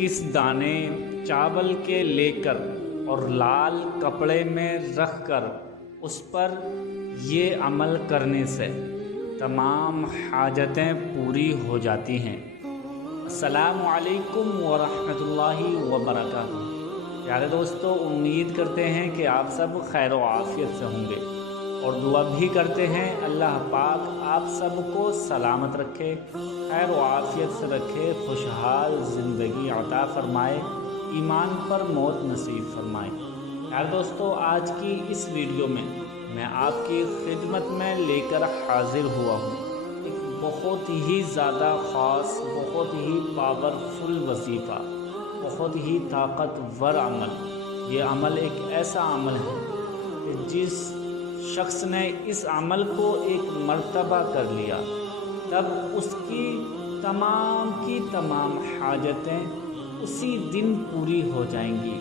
21 दाने चावल के लेकर और लाल कपड़े में रख कर उस पर ये अमल करने से तमाम हाजतें पूरी हो जाती हैं। अस्सलामु अलैकुम वरहमतुल्लाहि वबरकातुहू। प्यारे दोस्तों, उम्मीद करते हैं कि आप सब खैर व आफियत से होंगे और दुआ भी करते हैं अल्लाह पाक आप सबको सलामत रखे, खैर व आफियत से रखे, खुशहाल ज़िंदगी अता फरमाए, ईमान पर मौत नसीब फरमाए। यार दोस्तों, आज की इस वीडियो में मैं आपकी खिदमत में लेकर हाजिर हुआ हूँ एक बहुत ही ज़्यादा ख़ास, बहुत ही पावरफुल वजीफ़ा, बहुत ही ताकतवर अमल। ये अमल एक ऐसा अमल है कि जिस शख्स ने इस अमल को एक मर्तबा कर लिया तब उसकी तमाम की तमाम हाजतें उसी दिन पूरी हो जाएंगी।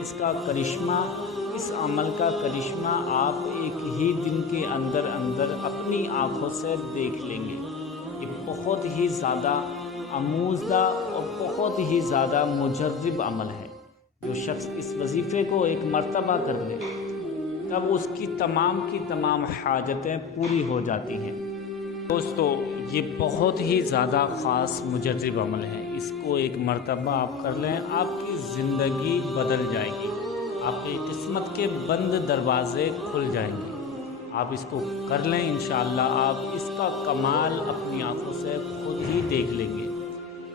इसका करिश्मा, इस अमल का करिश्मा आप एक ही दिन के अंदर अंदर अपनी आँखों से देख लेंगे। ये बहुत ही ज़्यादा आमूज़दा और बहुत ही ज़्यादा मुजर्रिब अमल है। जो शख्स इस वजीफ़े को एक मर्तबा कर ले तब उसकी तमाम की तमाम हाजतें पूरी हो जाती हैं। दोस्तों, ये बहुत ही ज़्यादा ख़ास मुजर्रिब अमल है। इसको एक मर्तबा आप कर लें, आपकी ज़िंदगी बदल जाएगी, आपकी किस्मत के बंद दरवाज़े खुल जाएंगे। आप इसको कर लें, इंशाअल्लाह आप इसका कमाल अपनी आँखों से खुद ही देख लेंगे।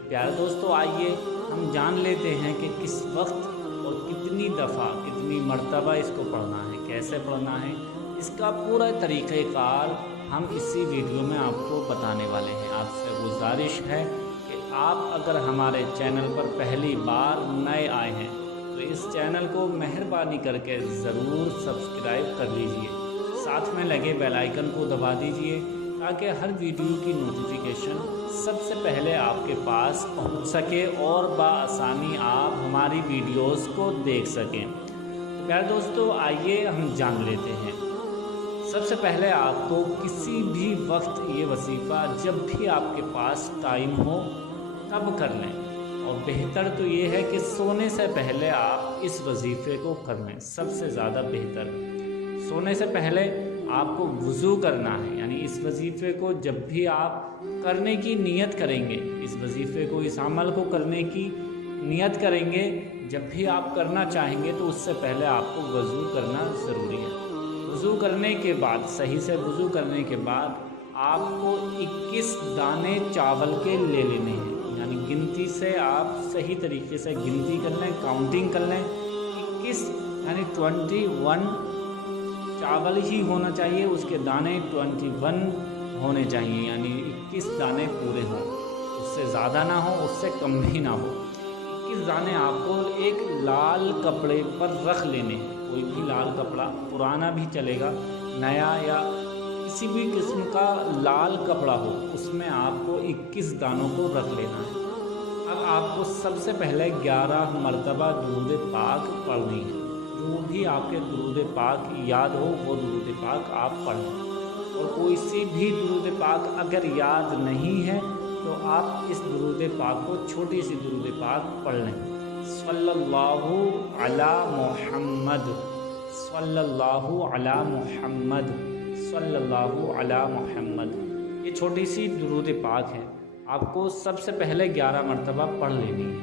प्यारे दोस्तों, आइए हम जान लेते हैं कि किस वक्त और कितनी दफ़ा, कितनी मर्तबा इसको पढ़ना है, कैसे पढ़ना है। इसका पूरा तरीक़ेकार हम इसी वीडियो में आपको बताने वाले हैं। आपसे गुजारिश है कि आप अगर हमारे चैनल पर पहली बार नए आए हैं तो इस चैनल को मेहरबानी करके ज़रूर सब्सक्राइब कर लीजिए, साथ में लगे बेल आइकन को दबा दीजिए ताकि हर वीडियो की नोटिफिकेशन सबसे पहले आपके पास पहुंच सके और बआसानी आप हमारी वीडियोस को देख सकें। तो प्यारे दोस्तों, आइए हम जान लेते हैं। सबसे पहले आपको किसी भी वक्त ये वजीफ़ा जब भी आपके पास टाइम हो तब कर लें, और बेहतर तो ये है कि सोने से पहले आप इस वजीफ़े को कर लें। सबसे ज़्यादा बेहतर सोने से पहले आपको वज़ू करना है, यानी इस वजीफ़े को जब भी आप करने की नियत करेंगे, इस वजीफ़े को, इस अमल को करने की नियत करेंगे, जब भी आप करना चाहेंगे तो उससे पहले आपको वज़ू करना ज़रूरी है। वज़ू करने के बाद, सही से वज़ू करने के बाद आपको 21 दाने चावल के ले लेने हैं, यानी गिनती से आप सही तरीके से गिनती कर लें, काउंटिंग कर लें। 21 यानी 21 चावल ही होना चाहिए, उसके दाने 21 होने चाहिए, यानी 21 दाने पूरे हों, उससे ज़्यादा ना हो, उससे कम भी ना हो। 21 दाने आपको एक लाल कपड़े पर रख लेने हैं। कोई भी लाल कपड़ा, पुराना भी चलेगा, नया या किसी भी किस्म का लाल कपड़ा हो, उसमें आपको 21 दानों को रख लेना है। अब आपको सबसे पहले 11 मरतबा दुरूद पाक पढ़नी है। जो भी आपके दुरूद पाक याद हो वो दुरूद पाक आप पढ़ें, और कोई सी भी दुरूद पाक अगर याद नहीं है तो आप इस दुरूद पाक को, छोटी सी दुरूद पाक पढ़ लें। सल्लल्लाहु अला मुहम्मद, सल्लल्लाहु अला मुहम्मद, सल्लल्लाहु अला मुहम्मद। ये छोटी सी दुरूद पाक है, आपको सबसे पहले 11 मरतबा पढ़ लेनी है।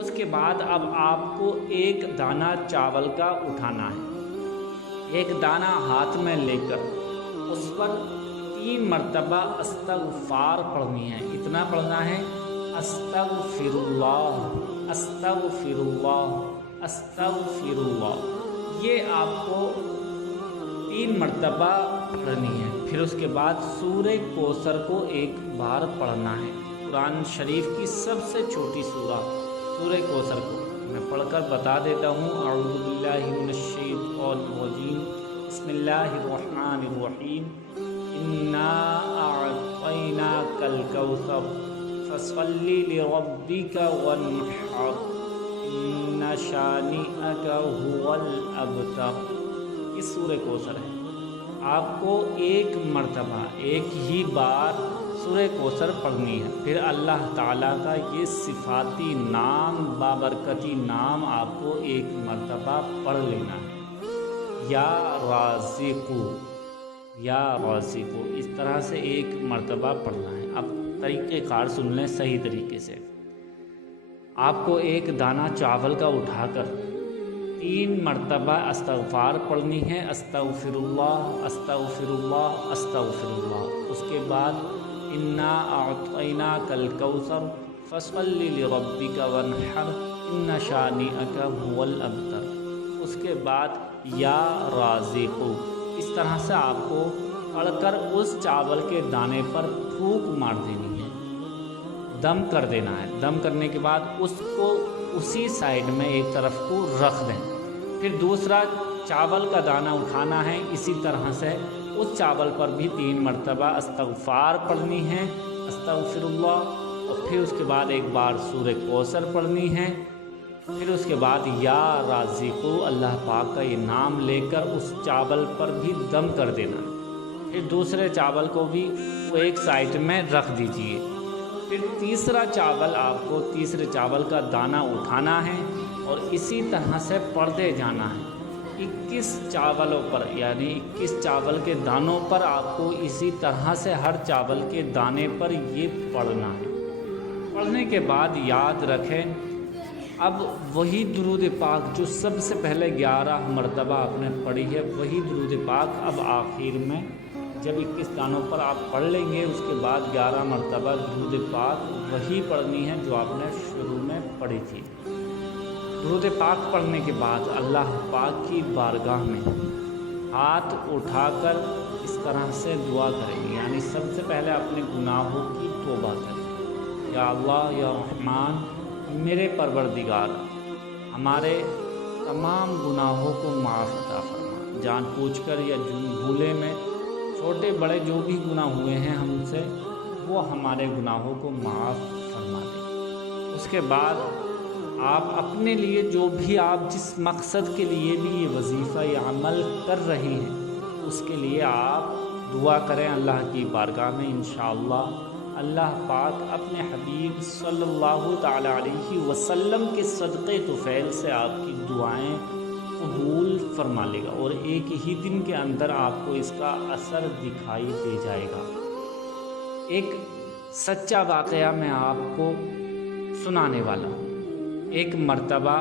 उसके बाद अब आपको एक दाना चावल का उठाना है, एक दाना हाथ में लेकर उस पर 3 मरतबा अस्तगफार पढ़नी है। इतना पढ़ना है, अस्तगफिरुल्लाह, अस्तगफिरुल्लाह, अस्तगफिरुल्लाह। ये आपको 3 मरतबा पढ़नी है। फिर उसके बाद सूरे कौसर को एक बार पढ़ना है। कुरान शरीफ की सबसे छोटी सूरा सूरे कौसर को मैं पढ़कर बता देता हूँ। अऊज़ु बिल्लाहि मिनश शैतानिर रजीम, बिस्मिल्लाहिर्रहमानिर्रहीम, इन्ना अअतैनाकल कौसर फसल्लि लिरब्बिका वन्हर, इन्ना शानिअका हुवल अबतर। ये सूरे कौसर है। आपको एक मरतबा, एक ही बार سورہ کوثر پڑھنی ہے۔ پھر اللہ تعالیٰ کا یہ صفاتی نام، بابرکتی نام آپ کو ایک مرتبہ پڑھ لینا ہے، یا رازقو، یا رازقو، اس طرح سے ایک مرتبہ پڑھنا ہے۔ اب طریقہ کار سن لیں صحیح طریقے سے۔ آپ کو ایک دانہ چاول کا اٹھا کر 3 مرتبہ استغفار پڑھنی ہے، استغفر اللہ، استغفر اللہ، استغفر اللہ۔ اس کے بعد انا اعطیناک الکوثر فصلی لربک وانحر ان شانئک هو الابتر۔ اس کے بعد یا رازق، اس طرح سے آپ کو پڑھ کر اس چاول کے دانے پر پھونک مار دینی ہے، دم کر دینا ہے۔ دم کرنے کے بعد اس کو اسی سائیڈ میں ایک طرف کو رکھ دیں۔ پھر دوسرا چاول کا دانہ اٹھانا ہے، اسی طرح سے اس چاول پر بھی 3 مرتبہ استغفار پڑھنی ہے، استغفر اللہ، اور پھر اس کے بعد ایک بار سورہ کوثر پڑھنی ہے۔ پھر اس کے بعد یا رازقو، اللہ پاک کا یہ نام لے کر اس چاول پر بھی دم کر دینا ہے۔ پھر دوسرے چاول کو بھی وہ ایک سائڈ میں رکھ دیجئے۔ پھر تیسرا چاول، آپ کو تیسرے چاول کا دانہ اٹھانا ہے اور اسی طرح سے پڑھتے جانا ہے 21 چاولوں پر، یعنی 21 چاول کے دانوں پر آپ کو اسی طرح سے ہر چاول کے دانے پر یہ پڑھنا ہے۔ پڑھنے کے بعد یاد رکھیں، اب وہی درود پاک جو سب سے پہلے 11 مرتبہ آپ نے پڑھی ہے، وہی درود پاک اب آخر میں جب 21 دانوں پر آپ پڑھ لیں گے، اس کے بعد 11 مرتبہ درود پاک وہی پڑھنی ہے جو آپ نے شروع میں پڑھی تھی۔ درود پاک پڑھنے کے بعد اللہ پاک کی بارگاہ میں ہاتھ اٹھا کر اس طرح سے دعا کریں، یعنی سب سے پہلے اپنے گناہوں کی توبہ کریں۔ یا اللہ، یا رحمان، میرے پروردگار، ہمارے تمام گناہوں کو معاف عطا فرما، جان پوچھ کر یا بھولے میں، چھوٹے بڑے جو بھی گناہ ہوئے ہیں ہم سے، وہ ہمارے گناہوں کو معاف فرما دیں۔ اس کے بعد آپ اپنے لیے جو بھی آپ جس مقصد کے لیے بھی یہ وظیفہ یا عمل کر رہے ہیں، اس کے لیے آپ دعا کریں اللہ کی بارگاہ میں۔ انشاءاللہ اللہ پاک اپنے حبیب صلی اللہ تعالیٰ علیہ وسلم کے صدقے طفیل سے آپ کی دعائیں قبول فرما لے گا، اور ایک ہی دن کے اندر آپ کو اس کا اثر دکھائی دے جائے گا۔ ایک سچا واقعہ میں آپ کو سنانے والا ہوں۔ ایک مرتبہ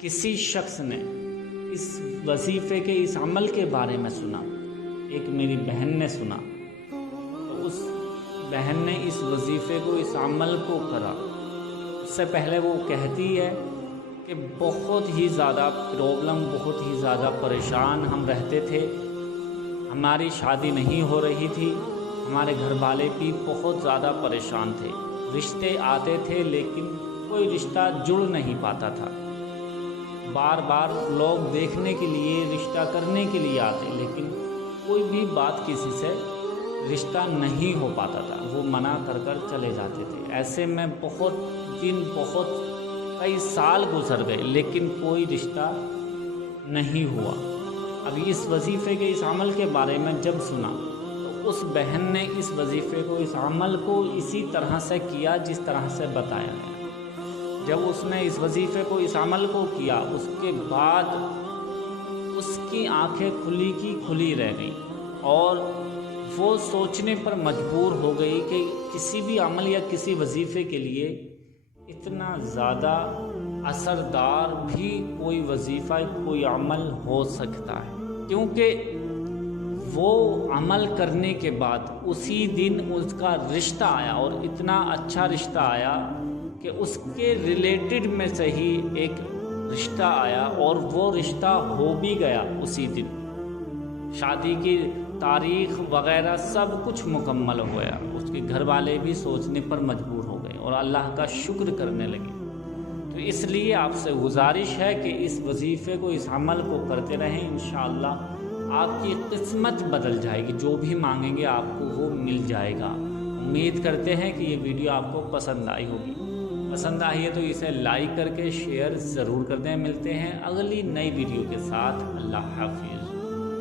کسی شخص نے اس وظیفے کے اس عمل کے بارے میں سنا، ایک میری بہن نے سنا، تو اس بہن نے اس وظیفے کو، اس عمل کو کرا۔ اس سے پہلے وہ کہتی ہے کہ بہت ہی زیادہ پرابلم، بہت ہی زیادہ پریشان ہم رہتے تھے، ہماری شادی نہیں ہو رہی تھی، ہمارے گھر والے بھی بہت زیادہ پریشان تھے، رشتے آتے تھے لیکن کوئی رشتہ جڑ نہیں پاتا تھا، بار بار لوگ دیکھنے کے لیے، رشتہ کرنے کے لیے آتے، لیکن کوئی بھی بات کسی سے رشتہ نہیں ہو پاتا تھا، وہ منع کر کر چلے جاتے تھے۔ ایسے میں بہت دن، بہت کئی سال گزر گئے لیکن کوئی رشتہ نہیں ہوا۔ اب اس وظیفے کے اس عمل کے بارے میں جب سنا تو اس بہن نے اس وظیفے کو، اس عمل کو اسی طرح سے کیا جس طرح سے بتایا گیا۔ جب اس نے اس وظیفے کو، اس عمل کو کیا، اس کے بعد اس کی آنکھیں کھلی کی کھلی رہ گئیں، اور وہ سوچنے پر مجبور ہو گئی کہ کسی بھی عمل یا کسی وظیفے کے لیے اتنا زیادہ اثردار بھی کوئی وظیفہ، کوئی عمل ہو سکتا ہے، کیونکہ وہ عمل کرنے کے بعد اسی دن اس کا رشتہ آیا، اور اتنا اچھا رشتہ آیا کہ اس کے ریلیٹڈ میں سے ہی ایک رشتہ آیا، اور وہ رشتہ ہو بھی گیا اسی دن۔ شادی کی تاریخ وغیرہ سب کچھ مکمل ہوا، اس کے گھر والے بھی سوچنے پر مجبور ہو گئے اور اللہ کا شکر کرنے لگے۔ تو اس لیے آپ سے گزارش ہے کہ اس وظیفے کو، اس عمل کو کرتے رہیں، انشاءاللہ آپ کی قسمت بدل جائے گی، جو بھی مانگیں گے آپ کو وہ مل جائے گا۔ امید کرتے ہیں کہ یہ ویڈیو آپ کو پسند آئی ہوگی۔ پسند آئی ہے تو اسے لائک کر کے شیئر ضرور کر دیں۔ ملتے ہیں اگلی نئی ویڈیو کے ساتھ۔ اللہ حافظ۔